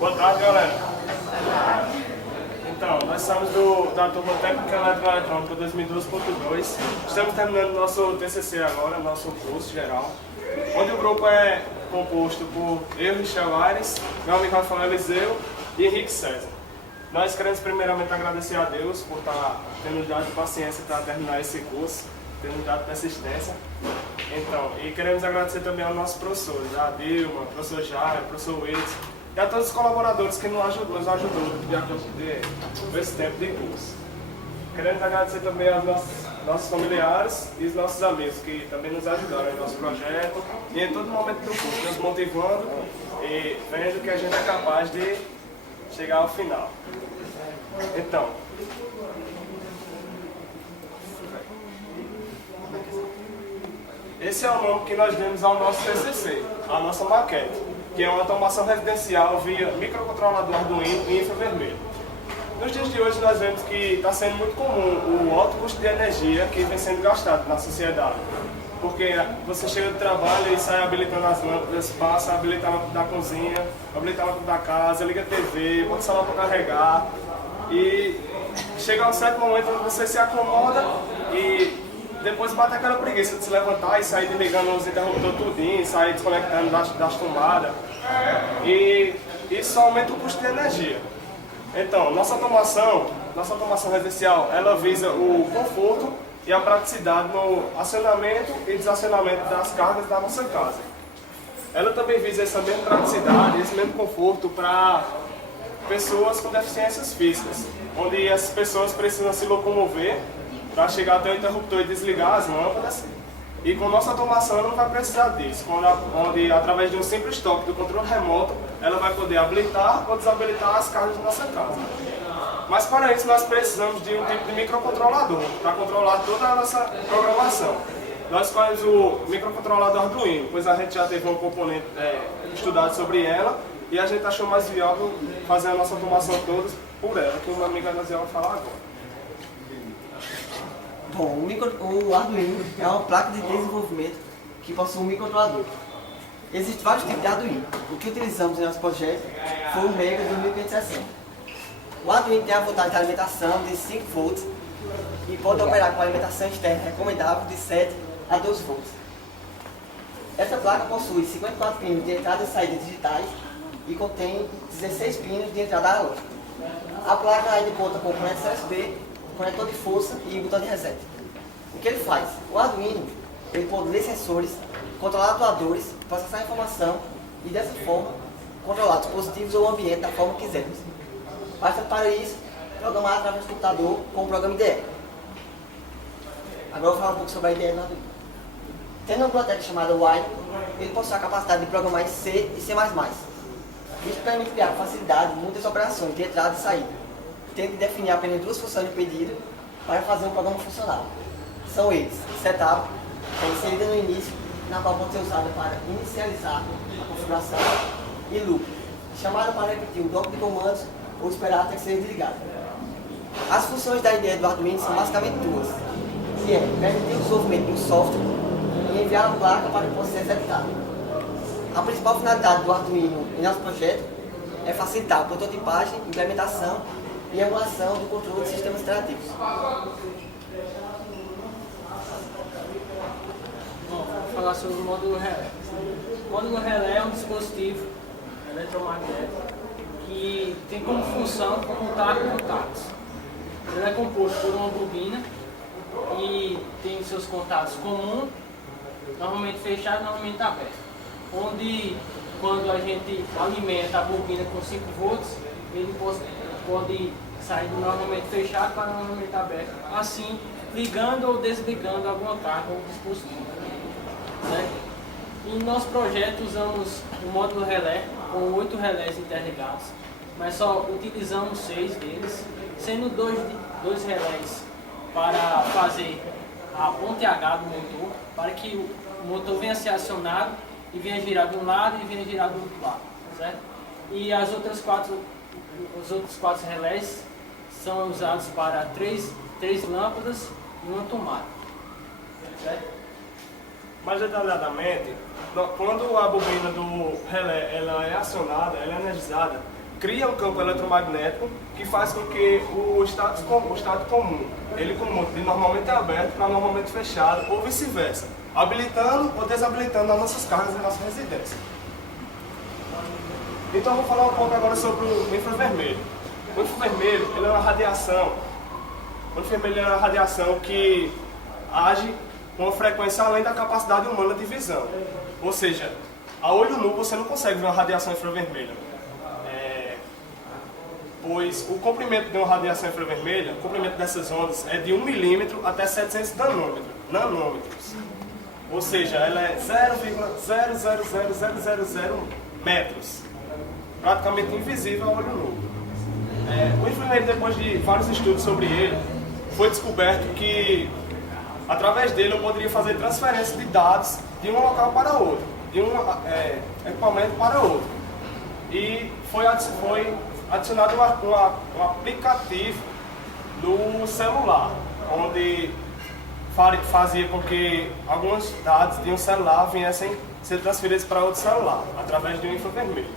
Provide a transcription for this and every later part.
Boa tarde, galera. Então, nós somos da turma técnica eletroeletrônica 2012.2. Estamos terminando nosso TCC agora, nosso curso geral, onde o grupo é composto por eu, Michel Aires, meu amigo Rafael Eliseu e Henrique César. Nós queremos primeiramente agradecer a Deus por ter nos dado paciência para terminar esse curso, ter nos dado persistência. Então, e queremos agradecer também aos nossos professores, a Dilma, professor Jair, professor Wilson, e a todos os colaboradores que nos ajudou esse tempo de curso. Queremos agradecer também aos nossos familiares e os nossos amigos que também nos ajudaram em nosso projeto e em todo momento do curso, nos motivando e vendo que a gente é capaz de chegar ao final. Então, esse é o nome que nós demos ao nosso TCC, a nossa maquete, que é uma automação residencial via microcontrolador Arduino e infravermelho. Nos dias de hoje nós vemos que está sendo muito comum o alto custo de energia que vem sendo gastado na sociedade. Porque você chega do trabalho e sai habilitando as lâmpadas, passa a habilitar a lâmpada da cozinha, habilitar a lâmpada da casa, liga a TV, bota o celular para carregar. E chega um certo momento onde você se acomoda e depois bate aquela preguiça de se levantar e sair desligando os interruptores tudinho, sair desconectando das tomadas. E isso aumenta o custo de energia. Então, nossa automação residencial, ela visa o conforto e a praticidade no acionamento e desacionamento das cargas da nossa casa. Ela também visa essa mesma praticidade, esse mesmo conforto para pessoas com deficiências físicas, onde essas pessoas precisam se locomover para chegar até o interruptor e desligar as lâmpadas. E com nossa automação ela não vai precisar disso, onde através de um simples toque do controle remoto, ela vai poder habilitar ou desabilitar as cargas da nossa casa. Mas para isso nós precisamos de um tipo de microcontrolador, para controlar toda a nossa programação. Nós escolhemos o microcontrolador Arduino, pois a gente já teve um componente estudado sobre ela, e a gente achou mais viável fazer a nossa automação toda por ela, que o meu amigo Anaziel vai falar agora. Bom, o Arduino é uma placa de desenvolvimento que possui um microcontrolador. Existem vários tipos de Arduino. O que utilizamos em nosso projeto foi o Mega 2560. O Arduino tem a voltagem de alimentação de 5 volts e pode operar com alimentação externa recomendável de 7 a 12 volts. Esta placa possui 54 pinos de entrada e saída digitais e contém 16 pinos de entrada analógica. A placa ainda conta com conector USB, conector de força e botão de reset. O que ele faz? O Arduino ele pode ler sensores, controlar atuadores, processar informação e dessa forma controlar dispositivos ou o ambiente da forma que quisermos. Basta para isso programar através do computador com o programa IDE. Agora eu vou falar um pouco sobre a IDE do Arduino. Tendo uma biblioteca chamada Wine, ele possui a capacidade de programar em C e C++. Isso permite criar com facilidade muitas operações de entrada e saída, tendo de definir apenas duas funções de pedido para fazer um programa funcional. São eles: setup, que é inserida no início, na qual pode ser usada para inicializar a configuração, e loop, chamada para repetir o bloco de comandos ou esperar até que seja desligado. As funções da IDE do Arduino são basicamente duas, que é permitir o desenvolvimento de um software e enviar a placa para que possa ser executado. A principal finalidade do Arduino em nosso projeto é facilitar a prototipagem, implementação e emulação do controle de sistemas interativos. Bom, vou falar sobre o módulo relé. O módulo relé é um dispositivo eletromagnético que tem como função contar contatos. Ele é composto por uma bobina e tem seus contatos comuns, normalmente fechado e normalmente aberto. Onde, quando a gente alimenta a bobina com 5 volts, ele pode sair do normalmente fechado para o normalmente aberto, assim ligando ou desligando alguma carga ou dispositivo. Certo? Em nosso projeto usamos o módulo relé com 8 relés interligados, mas só utilizamos 6 deles, sendo dois relés para fazer a ponte H do motor, para que o motor venha a ser acionado e venha girar de um lado e venha girar do outro lado. Certo? E os outros 4 relés são usados para três lâmpadas e uma tomada. Certo? Mais detalhadamente, quando a bobina do relé ela é acionada, ela é energizada, cria um campo eletromagnético que faz com que o estado comum, ele comum de normalmente aberto para normalmente fechado ou vice-versa, habilitando ou desabilitando as nossas cargas em nossa residência. Então eu vou falar um pouco agora sobre o infravermelho. O infravermelho ele é uma radiação. O infravermelho é uma radiação que age com uma frequência além da capacidade humana de visão. Ou seja, a olho nu você não consegue ver uma radiação infravermelha. Pois o comprimento de uma radiação infravermelha, o comprimento dessas ondas é de 1 milímetro até 700 nanômetros. Ou seja, ela é 0,00000 metros. Praticamente invisível ao olho nu. O infravermelho, depois de vários estudos sobre ele, foi descoberto que através dele eu poderia fazer transferência de dados de um local para outro, de um equipamento para outro. E foi adicionado um aplicativo no celular, onde fazia com que alguns dados de um celular viessem ser transferidos para outro celular, através de um infravermelho.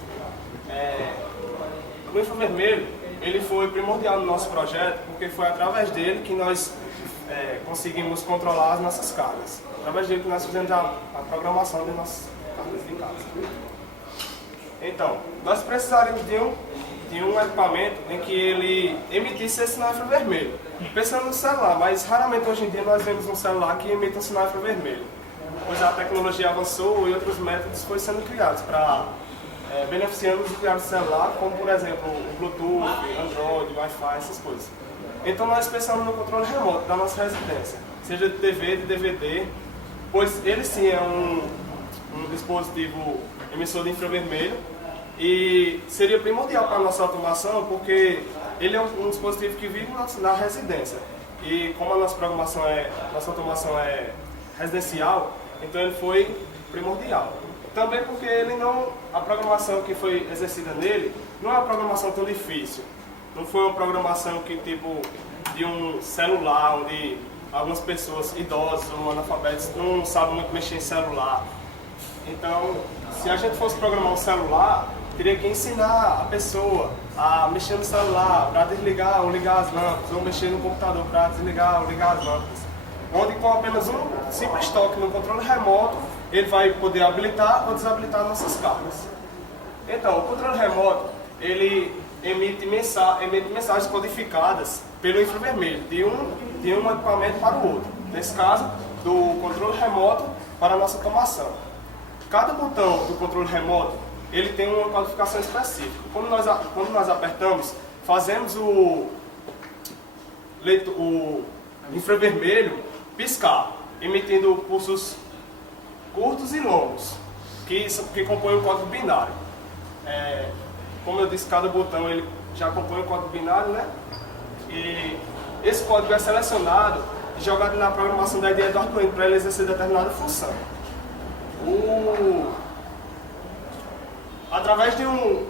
O infravermelho ele foi primordial no nosso projeto, porque foi através dele que nós conseguimos controlar as nossas cargas. Através dele que nós fizemos a programação de nossas cargas de casa. Então, nós precisaríamos de um equipamento em que ele emitisse esse sinal infravermelho. Pensando no celular, mas raramente hoje em dia nós vemos um celular que emite um sinal infravermelho. Pois a tecnologia avançou e outros métodos foram sendo criados para beneficiando os usuários do celular, como por exemplo o Bluetooth, Android, Wi-Fi, essas coisas. Então nós pensamos no controle remoto da nossa residência, seja de TV, de DVD, pois ele sim é um dispositivo emissor de infravermelho e seria primordial para a nossa automação, porque ele é um dispositivo que vive na residência. E como a nossa automação é residencial, então ele foi primordial. Também porque a programação que foi exercida nele não é uma programação tão difícil. Não foi uma programação que tipo de um celular, onde algumas pessoas idosas ou analfabetos não sabem muito mexer em celular. Então, se a gente fosse programar um celular, teria que ensinar a pessoa a mexer no celular para desligar ou ligar as lâmpadas, ou mexer no computador para desligar ou ligar as lâmpadas. Onde com apenas um simples toque no controle remoto, ele vai poder habilitar ou desabilitar nossas cargas. Então, o controle remoto, ele emite mensagens codificadas pelo infravermelho, de um equipamento para o outro. Nesse caso, do controle remoto para a nossa automação. Cada botão do controle remoto, ele tem uma qualificação específica. Quando nós apertamos, fazemos o infravermelho piscar, emitindo pulsos curtos e longos, que compõem o código binário. Como eu disse, cada botão ele já compõe o código binário, né? E esse código é selecionado e jogado na programação da IDE do Arduino para ele exercer determinada função. Através de um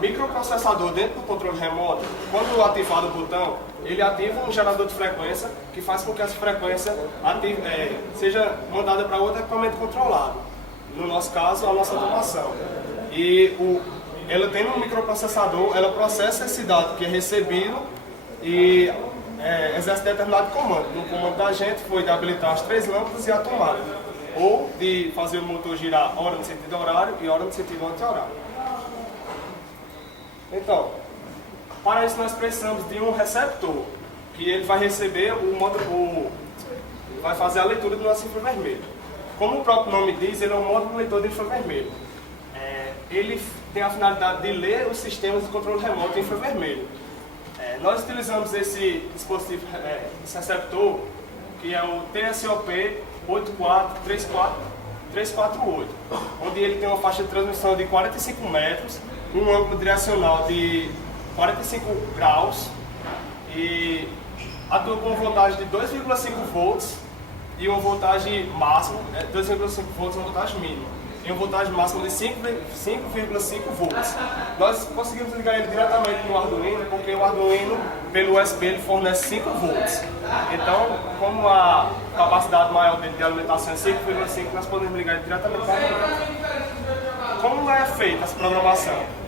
microprocessador dentro do controle remoto, quando ativado o botão, ele ativa um gerador de frequência que faz com que essa frequência seja mandada para outro equipamento controlado. No nosso caso, a nossa automação. E ela tem um microprocessador, ela processa esse dado que é recebido e exerce determinado comando. O comando da gente foi de habilitar as 3 lâmpadas e a tomada, ou de fazer o motor girar hora no sentido horário e hora no sentido anti-horário. Então, para isso nós precisamos de um receptor, que ele vai receber vai fazer a leitura do nosso infravermelho. Como o próprio nome diz, ele é um módulo leitor de infravermelho. Ele tem a finalidade de ler os sistemas de controle remoto infravermelho. Nós utilizamos esse dispositivo, esse receptor, que é o TSOP 8434348, onde ele tem uma faixa de transmissão de 45 metros, um ângulo direcional de 45 graus e atua com voltagem de 2,5 volts e uma voltagem máxima, 2,5 volts é uma voltagem mínima, e uma voltagem máxima de 5,5 volts. Nós conseguimos ligar ele diretamente no Arduino, porque o Arduino, pelo USB, ele fornece 5 volts. Então, como a capacidade maior dele de alimentação é 5,5, nós podemos ligar ele diretamente para o Arduino. Como é feita essa programação?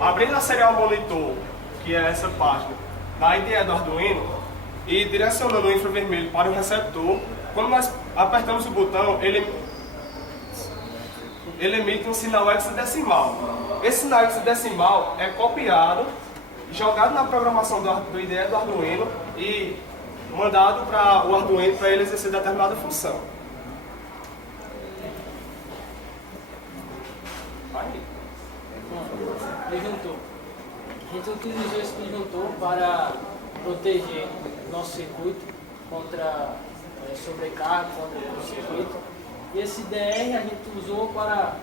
abrindo a Serial Monitor, que é essa página, na IDE do Arduino, e direcionando o infravermelho para o receptor, quando nós apertamos o botão, ele emite um sinal hexadecimal. Esse sinal hexadecimal é copiado, jogado na programação do IDE do Arduino e mandado para o Arduino para ele exercer determinada função. Disjuntor. A gente utilizou esse disjuntor para proteger nosso circuito contra sobrecarga, contra o circuito. E esse DR a gente usou para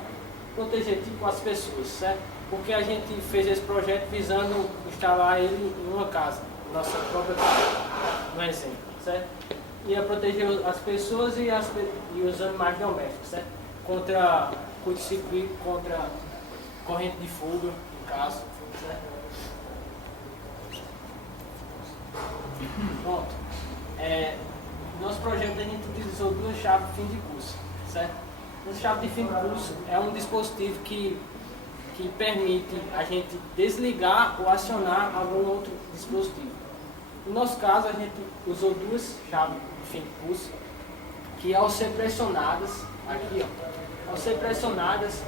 proteger tipo as pessoas, certo? Porque a gente fez esse projeto visando instalar ele em uma casa, nossa própria casa, no exemplo, certo? Ia proteger as pessoas e os animais domésticos, certo? Contra curto-circuito, contra corrente de fuga, em caso, certo? Pronto. Nosso projeto a gente utilizou duas chaves de fim de curso, certo? Uma chave de fim de curso é um dispositivo que permite a gente desligar ou acionar algum outro dispositivo. No nosso caso, a gente usou duas chaves de fim de curso que, ao ser pressionadas, aqui ó, ao ser pressionadas,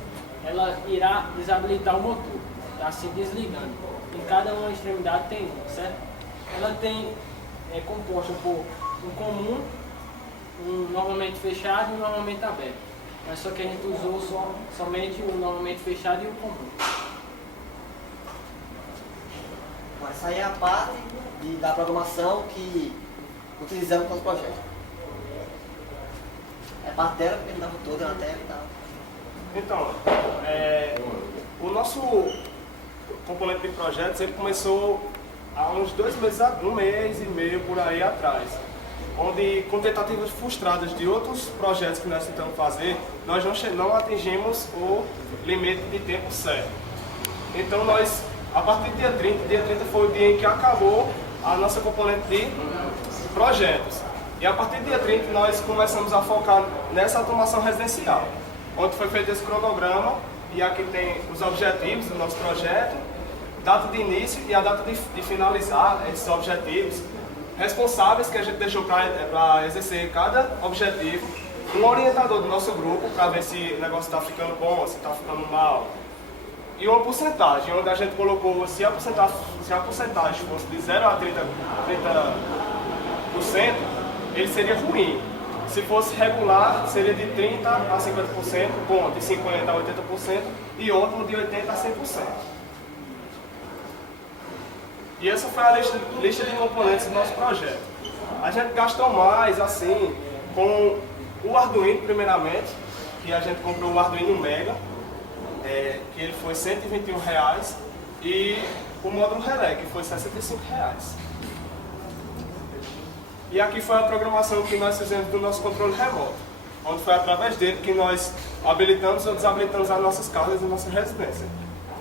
ela irá desabilitar o motor, assim desligando. Em cada uma extremidade tem uma, certo? Ela é composta por um comum, um normalmente fechado e um normalmente aberto. Mas só que a gente usou somente o normalmente fechado e o comum. Essa aí é a parte da programação que utilizamos para o projeto. É parte dela, porque ele dava toda na tela e tal. Então, o nosso componente de projetos ele começou há uns 2 meses, 1 mês e meio por aí atrás, onde com tentativas frustradas de outros projetos que nós tentamos fazer, nós não atingimos o limite de tempo certo. Então nós, a partir do dia 30 foi o dia em que acabou a nossa componente de projetos. E a partir do dia 30 nós começamos a focar nessa automação residencial, onde foi feito esse cronograma, e aqui tem os objetivos do nosso projeto, data de início e a data de finalizar esses objetivos, responsáveis que a gente deixou para exercer cada objetivo, um orientador do nosso grupo para ver se o negócio está ficando bom, se está ficando mal, e uma porcentagem, onde a gente colocou se a porcentagem fosse de 0 a 30%, ele seria ruim. Se fosse regular, seria de 30% a 50%, bom, de 50% a 80% e ótimo de 80% a 100%. E essa foi a lista de componentes do nosso projeto. A gente gastou mais, assim, com o Arduino, primeiramente, que a gente comprou o Arduino Mega, que ele foi R$121, e o módulo relé, que foi R$65. E aqui foi a programação que nós fizemos do nosso controle remoto, onde foi através dele que nós habilitamos ou desabilitamos as nossas casas e nossa residência.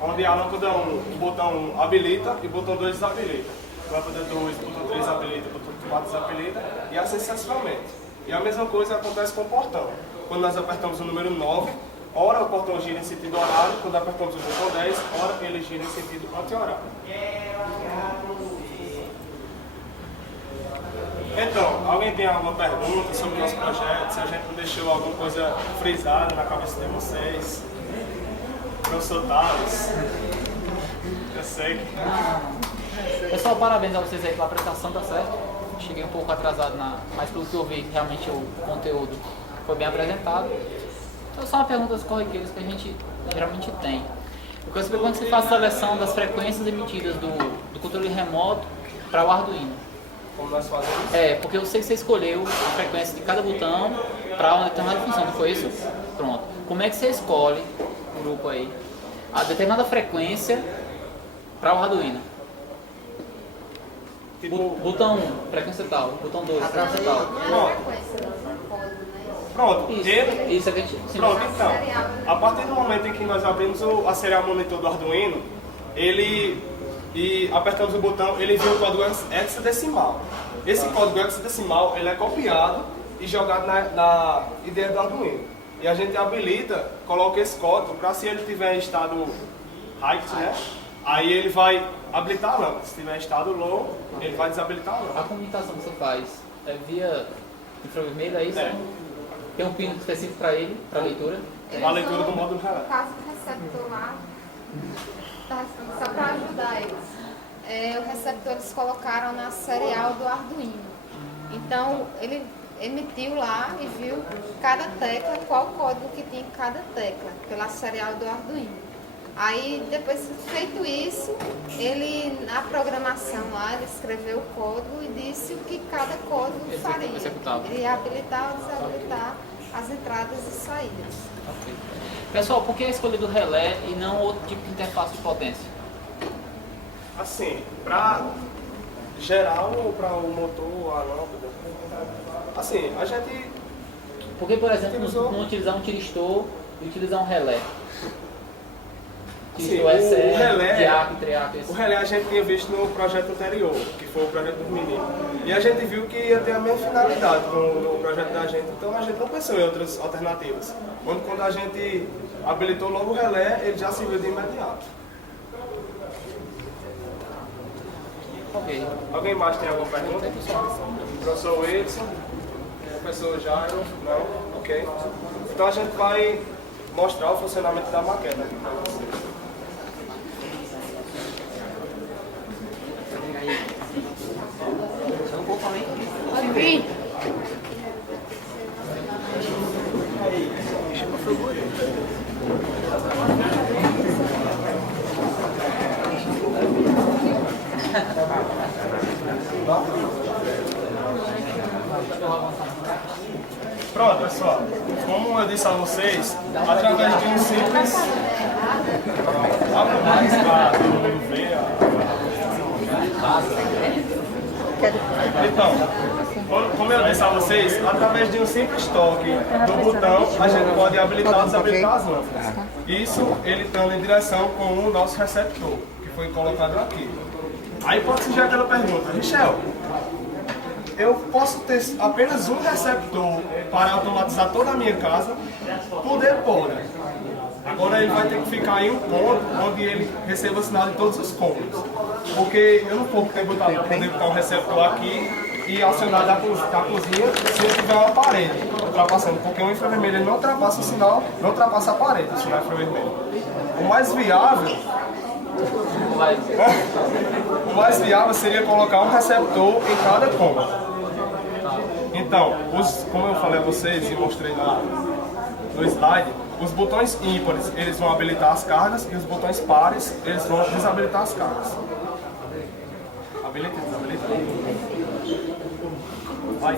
Onde a lâmpada 1, o botão 1 habilita e o botão 2 desabilita. Lâmpada 2, o botão 3 habilita, o botão 4 desabilita e assim sucessivamente. E a mesma coisa acontece com o portão. Quando nós apertamos o número 9, ora o portão gira em sentido horário, quando apertamos o botão 10, ora ele gira em sentido anti-horário. Então, alguém tem alguma pergunta sobre o nosso projeto? Se a gente não deixou alguma coisa frisada na cabeça de vocês? Professor Thales, eu sei que... Pessoal, parabéns a vocês aí pela apresentação, tá certo? Cheguei um pouco atrasado, mas pelo que eu vi, realmente o conteúdo foi bem apresentado. Então, são perguntas corriqueiras que a gente geralmente tem. Eu quero saber quando você faz a seleção das frequências emitidas do controle remoto para o Arduino. Como nós fazemos? Porque eu sei que você escolheu a frequência de cada botão para uma determinada função, não foi isso? Pronto. Como é que você escolhe, o grupo aí, a determinada frequência para o Arduino? Tipo, Botão 1, frequência tal. Botão 2, frequência tal. Pronto. Isso é que a gente... Sim, Pronto, então, a partir do momento em que nós abrimos a serial monitor do Arduino, e apertamos o botão, ele viu o código hexadecimal. Esse código hexadecimal ele é copiado e jogado na IDE do Arduino. E a gente habilita, coloca esse código para, se ele tiver em estado height, né, Aí ele vai habilitar a lâmpada. Se tiver estado low, ele vai desabilitar a A lâmpada. comunicação que você faz é via infravermelho, é isso? É. Tem um pino específico para ele, para leitura? A leitura do módulo relé. No caso do receptor lá, só para ajudar eles. O receptor eles colocaram na serial do Arduino. Então ele emitiu lá e viu cada tecla, qual o código que tinha em cada tecla, pela serial do Arduino. Aí depois feito isso, ele na programação lá, ele escreveu o código e disse o que cada código faria. Executava. Ele ia habilitar ou desabilitar as entradas e saídas. Ok. Pessoal, por que a escolha do relé e não outro tipo de interface de potência? Assim, para geral ou para o motor, a lâmpada? Assim, a gente... Por que, por exemplo, Utilizou- não utilizar um tiristor e utilizar um relé? Sim, Tiristor é o sério, relé- diaco, triaco, O esse. relé a gente tinha visto no projeto anterior, que foi o projeto dos meninos. E a gente viu que ia ter a mesma finalidade no projeto da gente, então a gente não pensou em outras alternativas. Quando a gente habilitou logo o relé, ele já serviu de imediato. Ok. Alguém mais tem alguma pergunta? Professor Wilson? Professor Jairo? Não? Ok. Então a gente vai mostrar o funcionamento da maqueta aqui para vocês. Pode vir. Pronto, pessoal. Como eu disse a vocês, através de um simples... Abre mais para todo mundo ver. Então, como eu disse a vocês, através de um simples toque do botão, a gente pode habilitar ou desabilitar as lâmpadas. Isso ele estando em direção com o nosso receptor, que foi colocado aqui. Aí pode surgir aquela pergunta, Michel, eu posso ter apenas um receptor para automatizar toda a minha casa? Poder pode. Agora ele vai ter que ficar em um ponto onde ele receba o sinal de todos os cômodos. Porque eu não vou poder botar um receptor aqui e acionar da cozinha se eu tiver uma parede ultrapassando. Porque o infravermelho ele não ultrapassa o sinal, não ultrapassa a parede, o sinal infravermelho. O mais viável seria colocar um receptor em cada cômodo. Então, como eu falei a vocês e mostrei no slide, os botões ímpares eles vão habilitar as cargas e os botões pares eles vão desabilitar as cargas. Habilita e desabilita. Vai.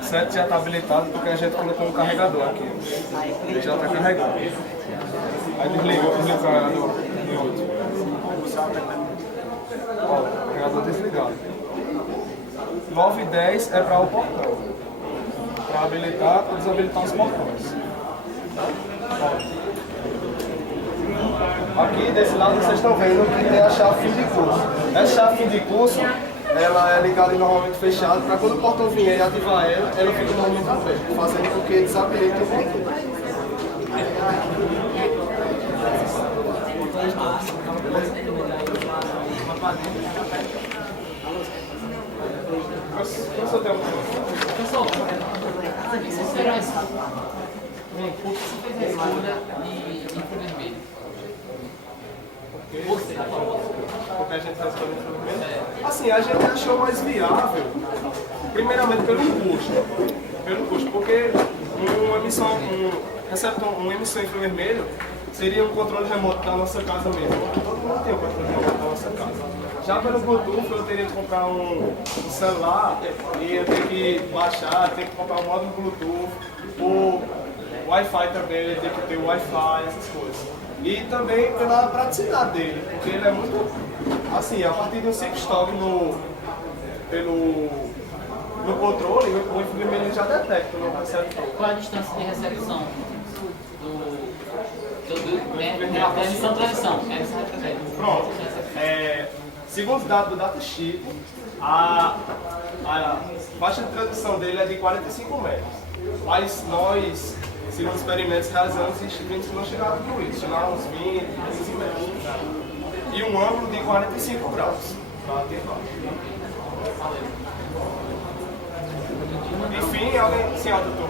O 7 já está habilitado porque a gente colocou um carregador aqui. Ele já está carregando. Aí desliga o carregador em outro. Ó, o carregador desligado. 9 e 10 é para o portão. Para habilitar ou desabilitar os portões. Ó. Aqui desse lado vocês estão vendo que tem a chave fim de curso. Essa chave fim de curso, ela é ligada e normalmente fechada, para quando o portão vier e ativar ela fica normalmente aberta, fazendo com que desabilite o portão. Professor, tem uma pergunta? Pessoal, vocês fizeram essa. Por que você fez a escolha de infravermelho? Você, Porque a gente está escolhendo infravermelho? Assim, a gente achou mais viável, primeiramente pelo custo, porque um emissor infravermelho seria um controle remoto da nossa casa mesmo. Todo mundo tem um controle remoto da nossa casa. Já pelo Bluetooth eu teria que comprar um celular e eu tenho que baixar, tenho que comprar um módulo Bluetooth, o Wi-Fi também, ele tem que ter o Wi-Fi, essas coisas. E também pela praticidade dele, porque ele é muito, assim, a partir de um simples toque no controle, o infravermelho já detecta no receptor. qual é a distância de recepção da emissão transição? Pronto. Segundo os dados do datasheet, a faixa de transmissão dele é de 45 metros. Mas nós, segundo experimentos, realizamos vimos que não chegava a tudo isso, chegava uns 20, 25 minutos. E um ângulo de 45 graus para ativar. Enfim, alguém... Sim, doutor.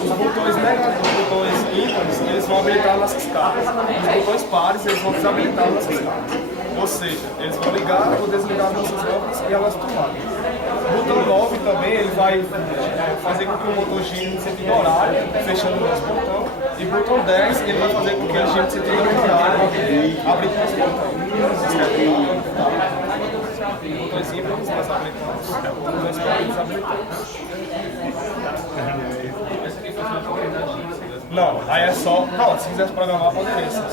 Os botões negativos, os botões ímpares, eles vão habilitar nossas cartas. Os botões pares, eles vão desabilitar nossas cartas. Ou seja, eles vão ligar ou desligar nossas lâmpadas e elas tomarem. O botão 9 também, ele vai fazer com que o motor gire no sentido horário, fechando o nosso botão. E o botão 10, ele vai fazer com que ele gire no sentido horário, abrindo o nosso botão. Botões ímpares, nós habilitamos. Botões pares, desabilitamos. Não, aí é só. Pronto, se quiser programar, poderia ser.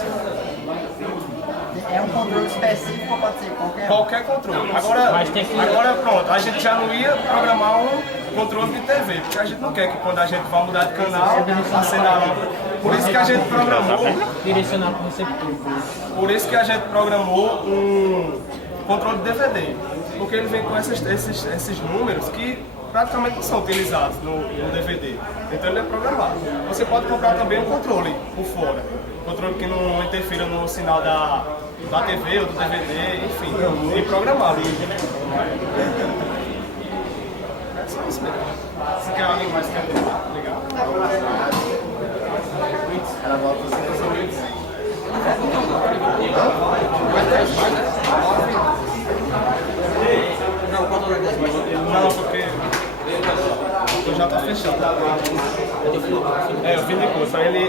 É um controle específico ou pode ser qualquer um? Qualquer controle. Agora pronto, a gente já não ia programar um controle de TV, porque a gente não quer que quando a gente vai mudar de canal, acenda a lâmpada. Por isso que a gente programou. Direcionar para o receptor. Por isso que a gente programou um controle de DVD. Porque ele vem com esses números que praticamente não são utilizados no DVD. Então ele é programado. Você pode comprar também um controle por fora. Controle que não interfira no sinal da TV ou do DVD, enfim. E programado. É só isso mesmo. Se quer alguém mais quer ligar? Ela volta Não, porque já está fechado. É, o fim de curso. Aí ele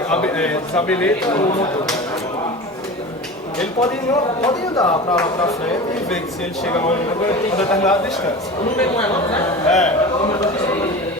desabilita o motor. Ele pode andar para lá para frente e ver se ele chega a uma determinada distância. É.